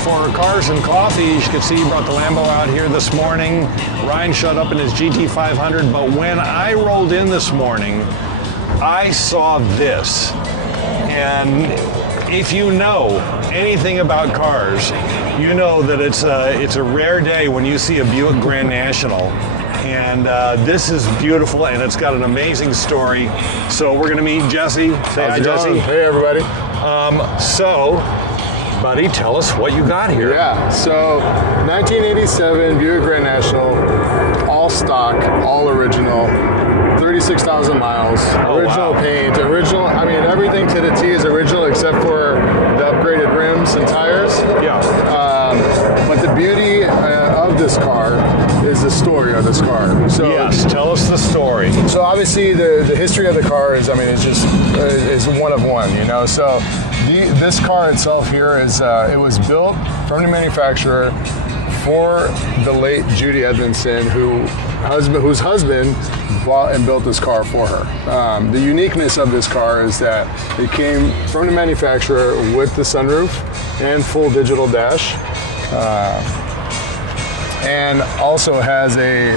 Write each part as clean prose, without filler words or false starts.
for Cars and Coffee. As you can see, he brought the Lambo out here this morning. Ryan showed up in his GT500, but when I rolled in this morning, I saw this. And if you know anything about cars, you know that it's a rare day when you see a Buick Grand National. And this is beautiful, and it's got an amazing story. So we're going to meet Jesse. Say hi, Jesse. Hey, everybody. So, buddy, tell us what you got here. Yeah, so 1987 Buick Grand National, all stock, all original, 36,000 miles, original paint, original, I mean, everything to the T is original except for the upgraded rims and tires. Yeah. But the beauty of this car is the story of this car. So yes, tell us the story. So obviously the history of the car is, I mean, it's just is one of one, you know. So this car itself here is it was built from the manufacturer for the late Judy Edmondson, whose husband bought and built this car for her. The uniqueness of this car is that it came from the manufacturer with the sunroof and full digital dash. And also has a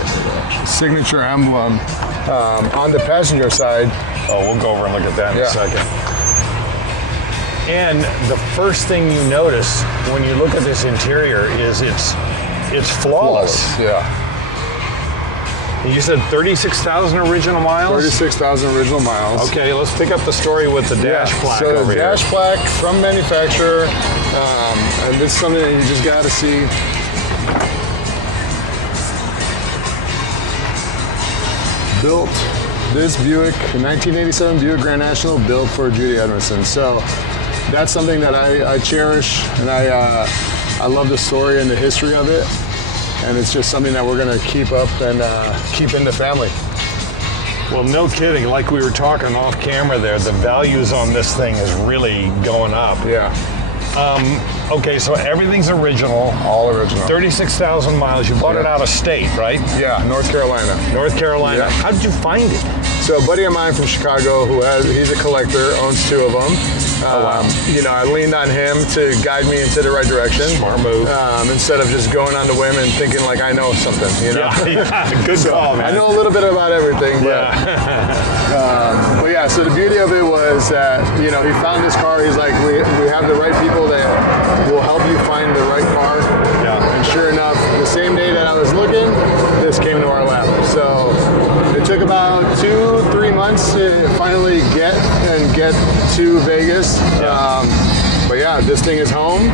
signature emblem on the passenger side. Oh, we'll go over and look at that in a second. And the first thing you notice when you look at this interior is it's flawless. Yeah. You said 36,000 original miles? 36,000 original miles. Okay, let's pick up the story with the dash plaque so over the here. dash plaque from manufacturer, and this is something that you just got to see. Built, this Buick, 1987 Buick Grand National, built for Judy Edmondson. So that's something that I cherish, and I love the story and the history of it. And it's just something that we're going to keep up and keep in the family. Well, no kidding. Like we were talking off camera there, the values on this thing is really going up. Yeah. Okay, so everything's original. All original. 36,000 miles. You bought it out of state, right? Yeah, North Carolina. North Carolina. Yeah. How did you find it? So a buddy of mine from Chicago he's a collector, owns two of them. You know, I leaned on him to guide me into the right direction. Smart move. Instead of just going on the whim and thinking like I know something, you know? Yeah. Good call, man. I know a little bit about everything, but, but yeah, so the beauty of it was that, you know, he found this car. He's like, we have the right people that will help you find the right car. Yeah. And sure enough, the same day that I was looking, this came to our lap. So it took about 2-3 months to finally get to Vegas. But yeah, this thing is home,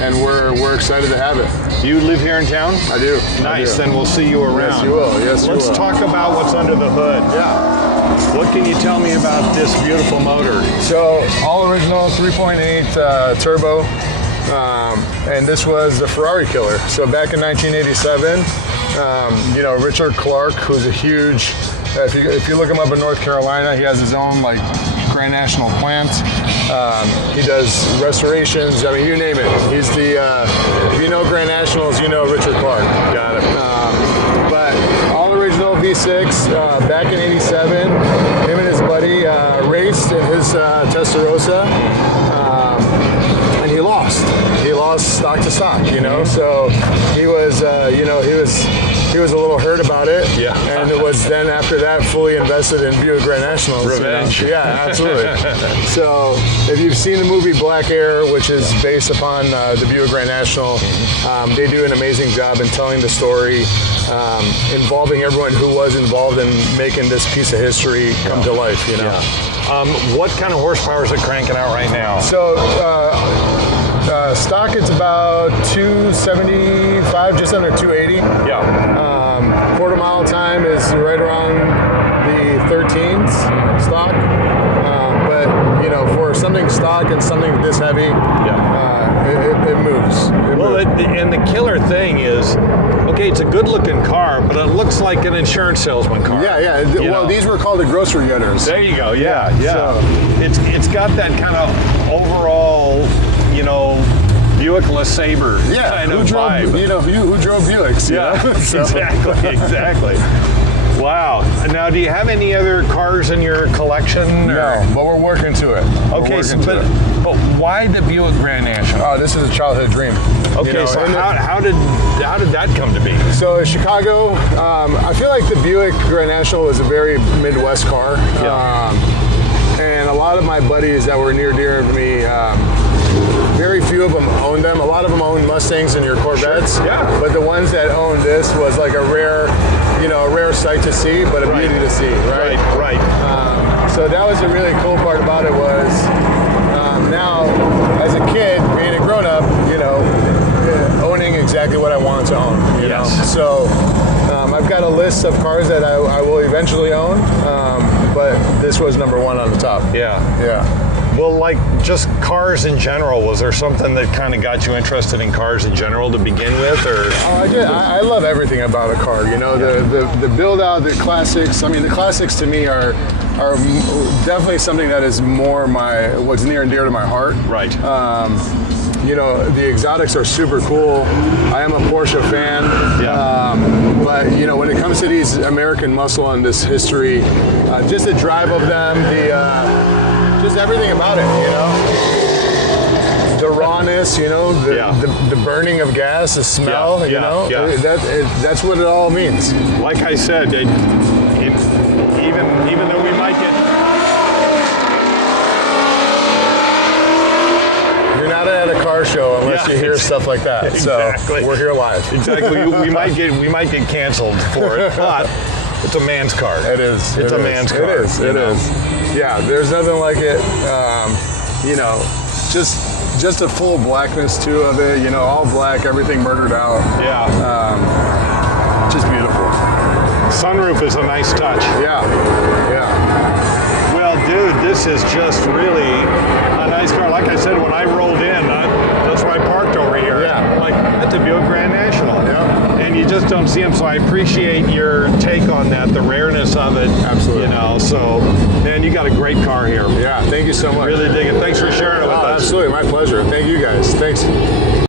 and we're excited to have it. You live here in town? I do. Nice, then we'll see you around. Yes, you will. Yes, Let's talk about what's under the hood. Yeah. What can you tell me about this beautiful motor? So, all original 3.8 turbo, and this was the Ferrari killer. So back in 1987, you know, Richard Clark, who's a huge, if you look him up in North Carolina, he has his own like Grand National plant. He does restorations. I mean, you name it. He's the, if you know Grand Nationals, you know Richard Clark. Got it. But all original V6, back in 87, him and his buddy raced in his Testarossa, and he lost. He lost stock to stock, you know? So he was, you know, he was a little hurt about it. Yeah. And it was then after that fully invested in Buick Grand Nationals. Revenge. You know? Yeah, absolutely. So if you've seen the movie Black Air, which is based upon the Buick Grand National, they do an amazing job in telling the story, involving everyone who was involved in making this piece of history come to life, you know? Yeah. What kind of horsepower is it cranking out right now? So stock, it's about 275, just under 280. Yeah. Quarter mile time is right around the 13s stock. But, you know, for something stock and something this heavy, it moves. And the killer thing is, okay, it's a good-looking car, but it looks like an insurance salesman car. Yeah. Well, these were called the grocery getters. There you go. Yeah. So It's got that kind of overall, you know, Buick LeSabre kind of vibe. You know, who drove Buicks? Yeah, You know? So. exactly. Wow. Now, do you have any other cars in your collection? No, but we're working to it. Okay, but why the Buick Grand National? Oh, this is a childhood dream. Okay, you know, so how did that come to be? So in Chicago, I feel like the Buick Grand National was a very Midwest car. And a lot of my buddies that were near dear to me, very few of them owned them. A lot of them owned Mustangs and your Corvettes. Sure. Yeah. But the ones that owned this was like a rare sight to see, but a beauty to see, right? Right. So that was the really cool part about it was now, as a kid, being a grown-up, owning exactly what I wanted to own, you know? So I've got a list of cars that I will eventually own, but this was number one on the top. Yeah. Yeah. Well, like just cars in general, was there something that kind of got you interested in cars in general to begin with, or? Oh, I love everything about a car. The build out, the classics. I mean, the classics to me are definitely something that is more what's near and dear to my heart. Right. The exotics are super cool. I am a Porsche fan. Yeah. But when it comes to these American muscle and this history, just the drive of them, just everything about it, the rawness, the burning of gas, the smell, that's what it all means. Like I said, even though we might get. You're not at a car show unless you hear stuff like that. Exactly. So we're here live. Exactly. We might get canceled for it, but it's a man's car. It is. It's a man's car. It is. It is. Yeah, there's nothing like it. Just a full blackness too of it. All black, everything murdered out. Yeah. Just beautiful. Sunroof is a nice touch. Yeah. Well, dude, this is just really a nice car. Like I said, when I rolled in, that's where I parked over here. Yeah. I'm like, that's a Buick Grand National. Yeah. And you just don't see them, so I appreciate your take on that, the rareness of it. Absolutely. So, man, you got a great car here. Yeah, thank you so much. Really dig it. Thanks for sharing it with us. Absolutely, my pleasure. Thank you guys. Thanks.